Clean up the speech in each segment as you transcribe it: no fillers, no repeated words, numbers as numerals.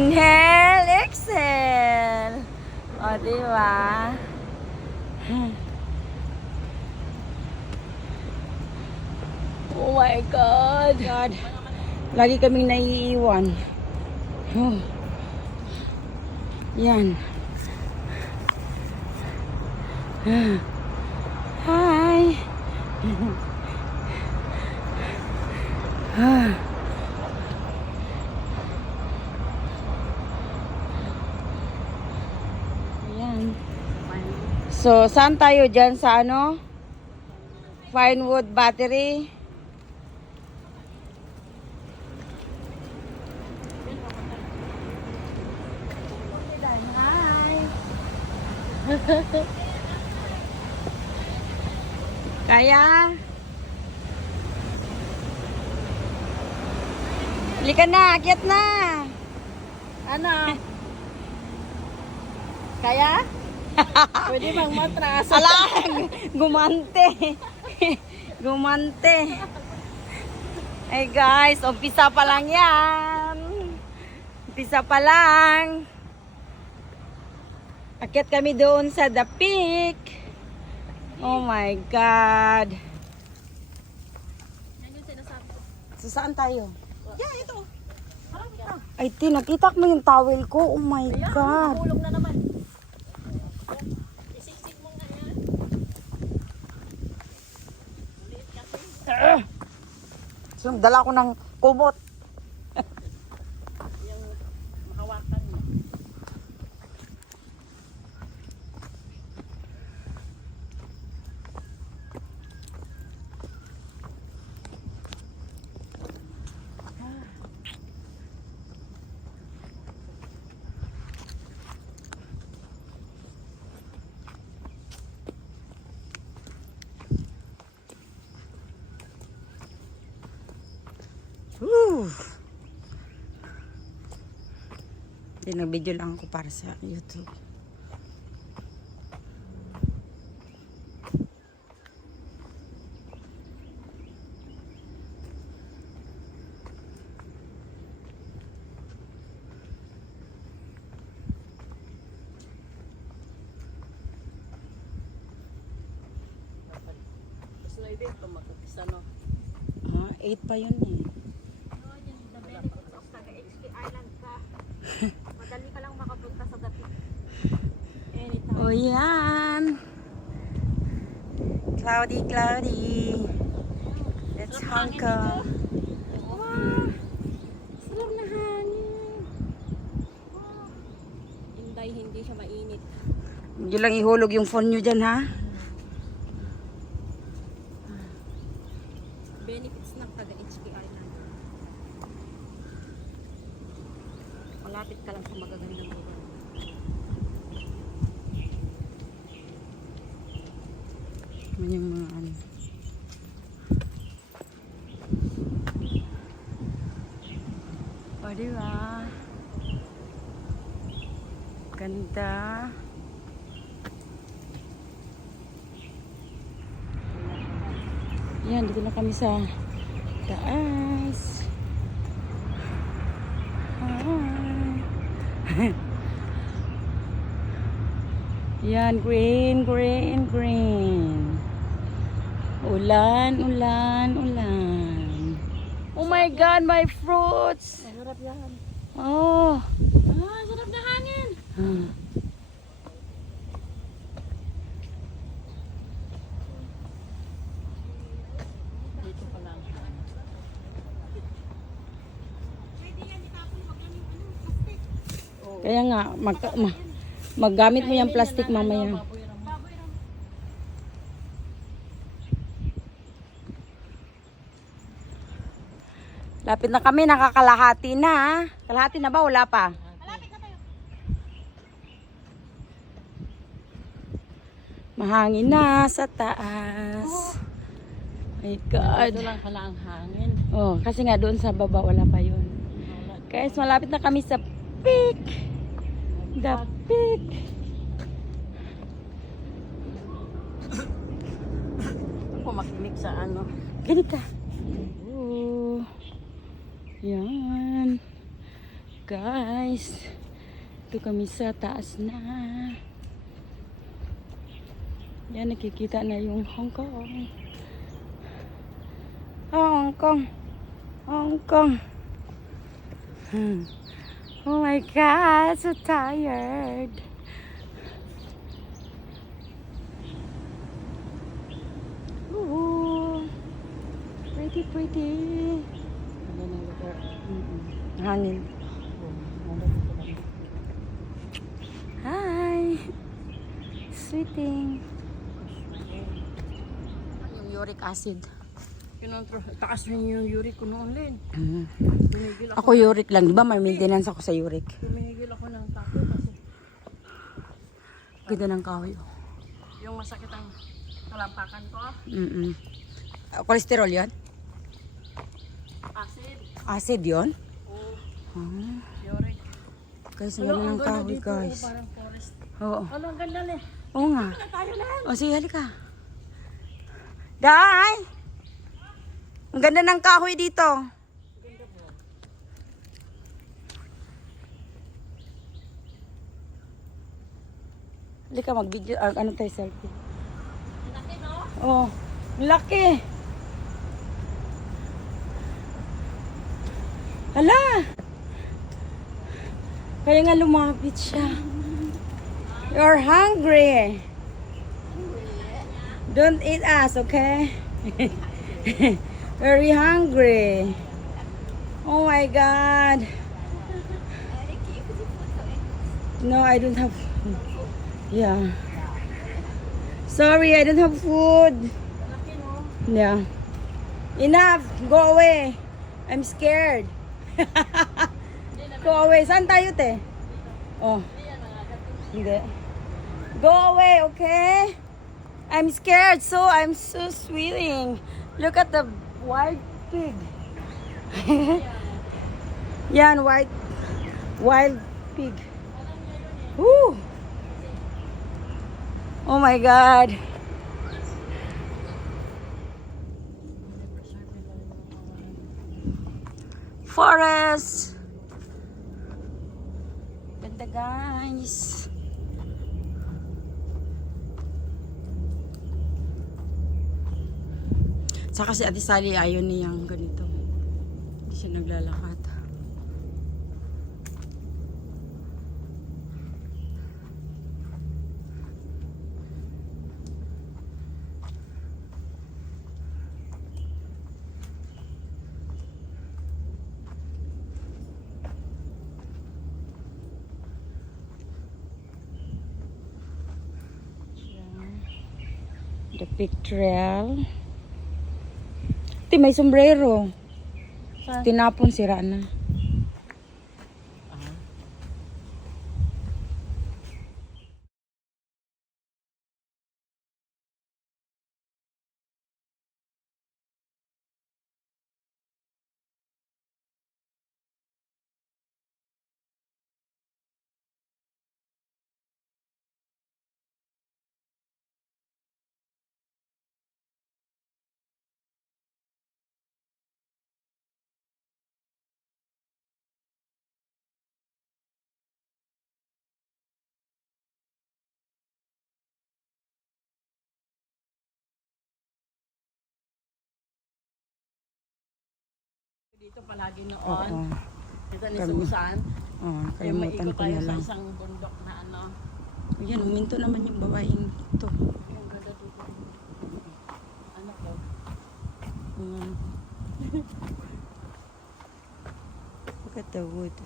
Inhale, exhale. O, diba? Oh my God. Lagi kaming naiiwan. Oh. Yan. Hi. Ayan. So, saan tayo dyan sa ano? Vinewood Battery. Hi. Kaya? Halika na, akyat na. Ano? Kaya? Pwede bang matras? Alang! Gumante! Gumante! Hey guys, umpisa pa lang yan! Umpisa pa lang! Akyat kami doon sa The Peak! Oh my God! Yan yung sinasabi ko. So saan tayo? Yeah, ito. Parang ito. Ay, nakita mo yung towel ko? Oh my God! Hulog na naman. Isiksik mo nga yan. Ulit kasi. So, dala ko ng kumot. Yung mahawakan mo. Woo! Nag-video lang ako para sa YouTube. Tapos na ito, mag-upisa no. 8 pa yun eh. Madali ka lang makapunta sa dati. Anytime. Oh yan. Cloudy, cloudy. It's Hong Kong. Wow! Sarap na hangin. Inday, hindi siya mainit. Hindi lang ihulog yung phone nyo dyan ha. Benefits ng taga-HK Island. Malapit ka lang sa magagandang lugar. Yan yung mga ano. O diba? Ganda. Yan, dito na kami sa taas. Yan, green, green, green. Ulan, ulan, ulan. Oh my God, my fruits. Masarap yan. Oh. Ah, sarap na hangin. Dito pa lang. Kaya nga, maggamit mo yung plastic mamaya. Lapit na kami, nakakalahati na. Kalahati na ba? Wala pa? Malapit na tayo. Mahangin na sa taas. My God. Ito lang pala ang hangin. Oh, kasi nga doon sa baba wala pa yun. Guys, malapit na kami sa peak. The peak. Ako makinig sa ano. Ganit ka. Oh. Yan. guys. Ito kami sa taas na. Yan, nakikita na yung Hong Kong. Hong Kong. Hong Kong. Oh my God, so tired. Ooh, pretty, pretty. Hangin. Hi. Sweeting. Yung uric acid. Taas rin yung uric ko noon, Len. Ako uric lang, di ba? May maintenance ako sa uric. Tumihigil ako ng tapo kasi Ganda ng kahoy. Oh. yung masakit ang talampakan ko. Cholesterol yan? Acid. Acid yon? Oo. Ah, Uric. guys, ang ganda ng kahoy, guys. Parang forest. Oo. Ano, ang ganda, Len. Oo nga. Tayo lang. O sige, halika. Day! Ang ganda ng kahoy dito. Halika, mag-video. Ano tayo, selfie? Laki, no? Oh, laki. Hala! Kaya nga lumapit siya. You're hungry. Don't eat us, okay? Very hungry. Oh my God. No, I don't have food. Yeah. Sorry, I don't have food. Laki, no? Yeah. Enough. Go away. I'm scared. Go away. Saan tayo, te? Oh. Hindi. Go away, okay? I'm scared, so I'm so sweating. Look at the wild pig. Yan, wild pig. Woo! Oh my God. Forest. Ganda, guys. Saka si Ate Sally ayaw niyang ganito. Hindi siya naglalakad. The big trail. Ito, may sombrero. Saan? Tinapon, sira na. Dito palagi noon. Oo. Dito ni Kami- Susan. Oh, Kaya kalimutan maikot ko tayo na sa lang. isang bundok na ano. Ayan, huminto naman yung babaeng ito. Yung ganda dito. Ano to? Um, look at the wood.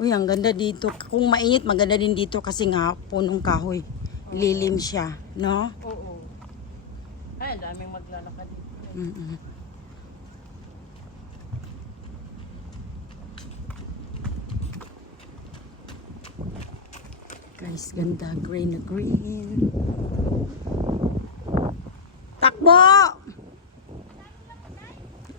Uy, ang ganda dito. Kung mainit, maganda din dito kasi nga punong kahoy. Lilim siya, no? Oo. Ay, daming maglalakad dito. Mm-mm. Guys, ganda. Green na green. Takbo!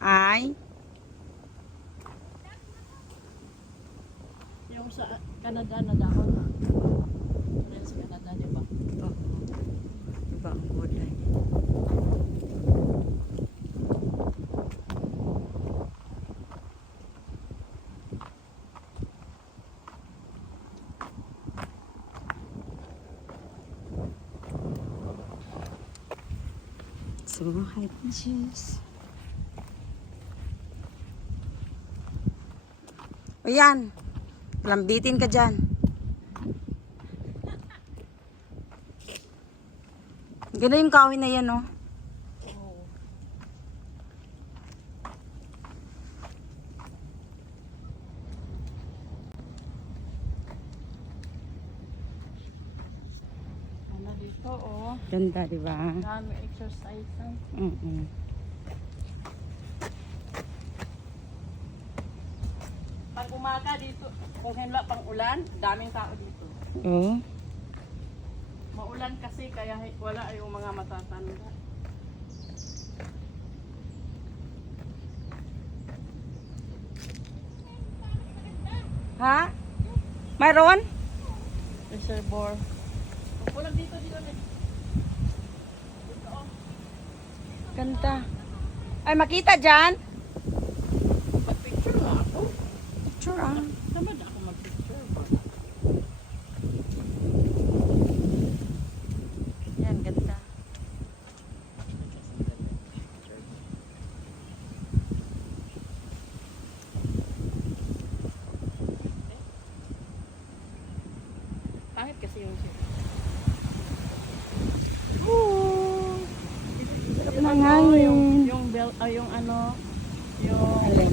Ay. Yung sa Canada na dahon. Rin sa Canada, di ba? Suhay cheese. O yan. Lambitin ka dyan. Ganda yung kawin na yan, oh. Ano dito, oh. Ganda, di ba? Dami exercise. Pag umaga dito, kung hindi pang ulan, daming tao dito. Oo. Maulan kasi kaya wala yung mga matatanda. Ha? Mayroon? Reservoir. Ulan dito eh. Ganda. Ay, makita dyan? Mag-picture nga ako. Picture, ah. Tamad ako mag-picture. Yan, ganda. Pangit kasi yung siya. Ooh. Sarap ng Yung hangin. yung bell, yung ano, yung Alin?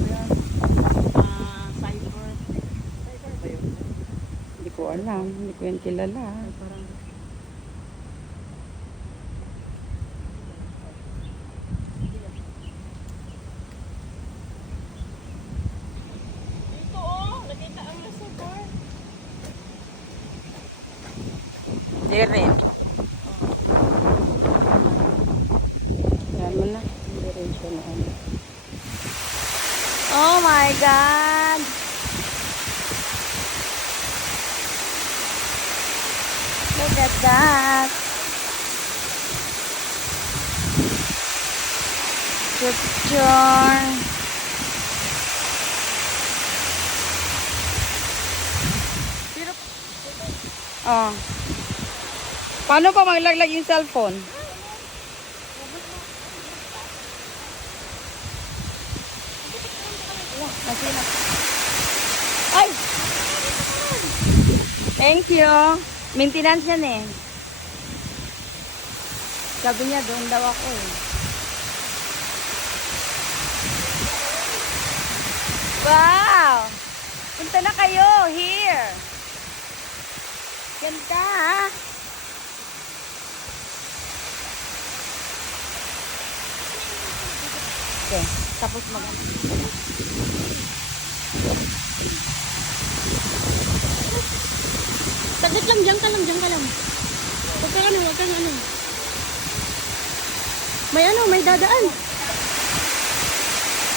cyber. Cyber ba yun? Hindi ko alam. Hindi ko yan kilala. Parang dito oh, nakita ang reservoir. Dire. Yan mo na. Diretso na ano. Oh my God! Look at that! Picture! Oh. Paano pa maglaglag yung cellphone? Nasina. Ay! Thank you. Maintenance yan eh. Sabi niya, doon daw ako eh. Wow! Punta na kayo. Here. Ganda ah. Okay. Tapos Saglit lang, diyan ka lang. Huwag kang ano. May dadaan.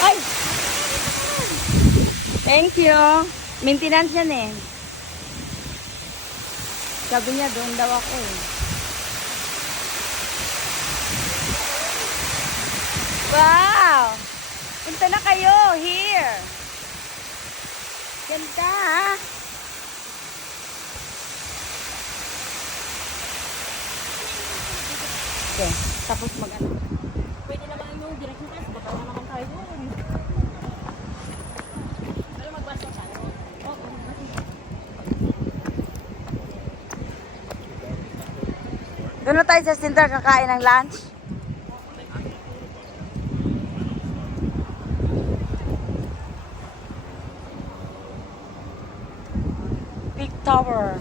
Ay! Thank you. Maintenance yan eh. Sabi niya, doon daw ako eh. Wow! Punta na kayo. Here. Ganda ah. Okay. Tapos mag-ano. Pwede naman yung direct na class. Baka naman tayo doon. Pero magbasa ka. Oo. Doon na tayo sa center kakain ng lunch. Big Tower.